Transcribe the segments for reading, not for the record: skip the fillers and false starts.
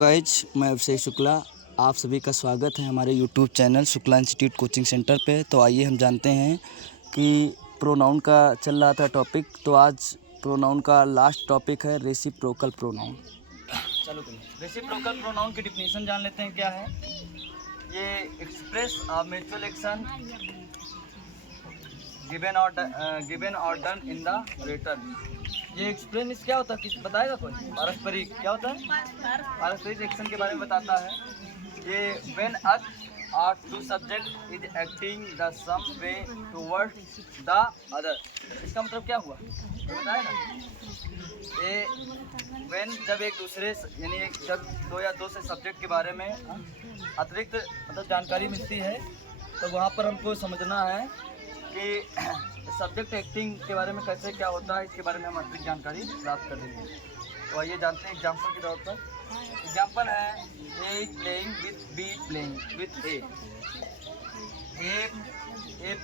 Guys मैं अभिषेक शुक्ला, आप सभी का स्वागत है हमारे YouTube channel Shukla institute coaching centre पे। तो आइए हम जानते हैं कि प्रोनाउन का चल रहा था टॉपिक, तो आज प्रोनाउन का लास्ट टॉपिक है रेसिप्रोकल प्रोनाउन। चलो रेसिप्रोकल प्रोनाउन की डिफिनीशन जान लेते हैं क्या है। ये एक्सप्रेस म्यूचुअल एक्शन गिवन और डन इन द रिटर्न। ये एक्सप्रेस मीन्स क्या होता है, किस बताएगा कोई? पारस्परिक क्या होता है? पारस्परिक एक्शन के बारे में बताता है। ये when two subject is acting the same way towards the other. इसका मतलब क्या हुआ तो बताएगा। ये व्हेन जब एक दूसरे यानी जब दो या दो से सब्जेक्ट के बारे में अतिरिक्त मतलब जानकारी मिलती है, तो वहाँ पर हमको समझना है कि सब्जेक्ट एक्टिंग के बारे में कैसे क्या होता है, इसके बारे में हम अतिरिक्त जानकारी प्राप्त कर लेंगे। तो आइए जानते हैं एग्जाम्पल के तौर पर। एग्जाम्पल है A playing with B playing with A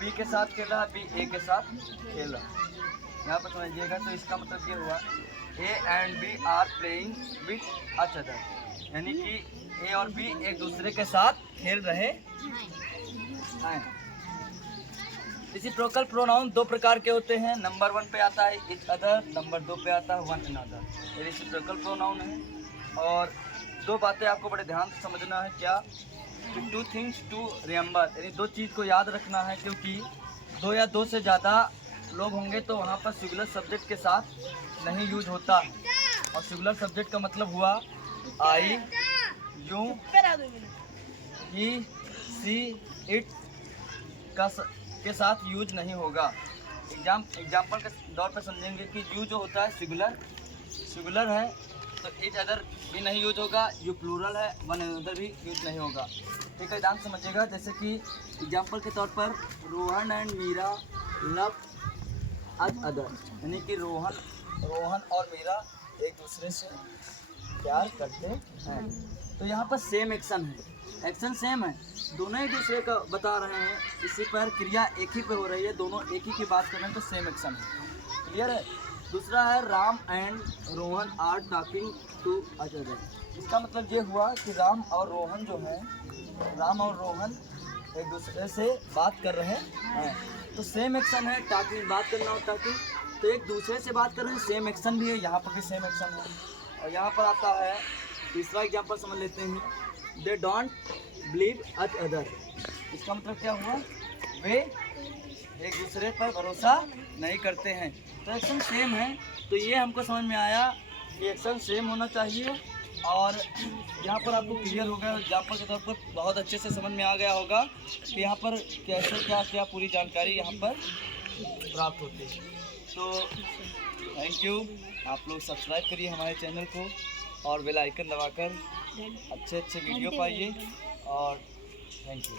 B के साथ खेल रहा है, बी ए के साथ खेल रहा है। यहाँ पर समझिएगा, तो इसका मतलब ये हुआ A and B are playing with each other, यानी कि ए और बी एक दूसरे के साथ खेल रहे हैं। रेसिप्रोकल प्रोनाउन दो प्रकार के होते हैं। नंबर 1 पे आता है इच अदर, नंबर 2 पे आता है वन अनदर। ये रेसिप्रोकल प्रोनाउन है। और दो बातें आपको बड़े ध्यान से समझना है। क्या? टू थिंग्स टू रिमेंबर, यानी दो चीज़ को याद रखना है, क्योंकि दो या दो से ज़्यादा लोग होंगे तो वहाँ पर सिंगुलर सब्जेक्ट के साथ नहीं यूज होता। और सिंगुलर सब्जेक्ट का मतलब हुआ आई, यू, ही, सी, इट के साथ यूज नहीं होगा। एग्जाम्पल के दौर पर समझेंगे कि यू जो होता है सिंगुलर है, तो इच अदर भी नहीं यूज होगा। यू प्लूरल है, वन अनदर भी यूज नहीं होगा। ठीक है, ध्यान समझिएगा। जैसे कि एग्जाम्पल के तौर पर रोहन एंड मीरा लव अच अदर, यानी कि रोहन और मीरा एक दूसरे से प्यार करते हैं। तो यहाँ पर सेम एक्शन है, एक्शन सेम है, दोनों एक दूसरे का बता रहे हैं। इसी पर क्रिया एक ही पे हो रही है, दोनों एक ही की बात कर रहे हैं, तो सेम एक्शन है। क्लियर है। दूसरा है Ram and Rohan are talking to each other. इसका मतलब ये हुआ कि राम और रोहन एक दूसरे से बात कर रहे हैं, तो सेम एक्शन है। टॉकिंग बात करना और टॉकिंग, तो एक दूसरे से बात कर रहे हैं, सेम एक्शन भी है। यहाँ पर भी सेम एक्शन है। और यहाँ पर आता है तीसरा एग्जाम्पल, समझ लेते हैं। दे डोंट बिलीव अच अदर। इसका मतलब क्या हुआ? वे एक दूसरे पर भरोसा नहीं करते हैं। तो एक्शन सेम है। तो ये हमको समझ में आया कि एक्शन सेम होना चाहिए। और यहाँ पर आपको क्लियर हो गया, एग्जाम्पल के तौर पर बहुत अच्छे से समझ में आ गया होगा कि यहाँ पर कैसे क्या पूरी जानकारी यहाँ पर प्राप्त होती है। तो थैंक यू। आप लोग सब्सक्राइब करिए हमारे चैनल को और बेल आइकन दबाकर अच्छे वीडियो पाइए। और थैंक यू।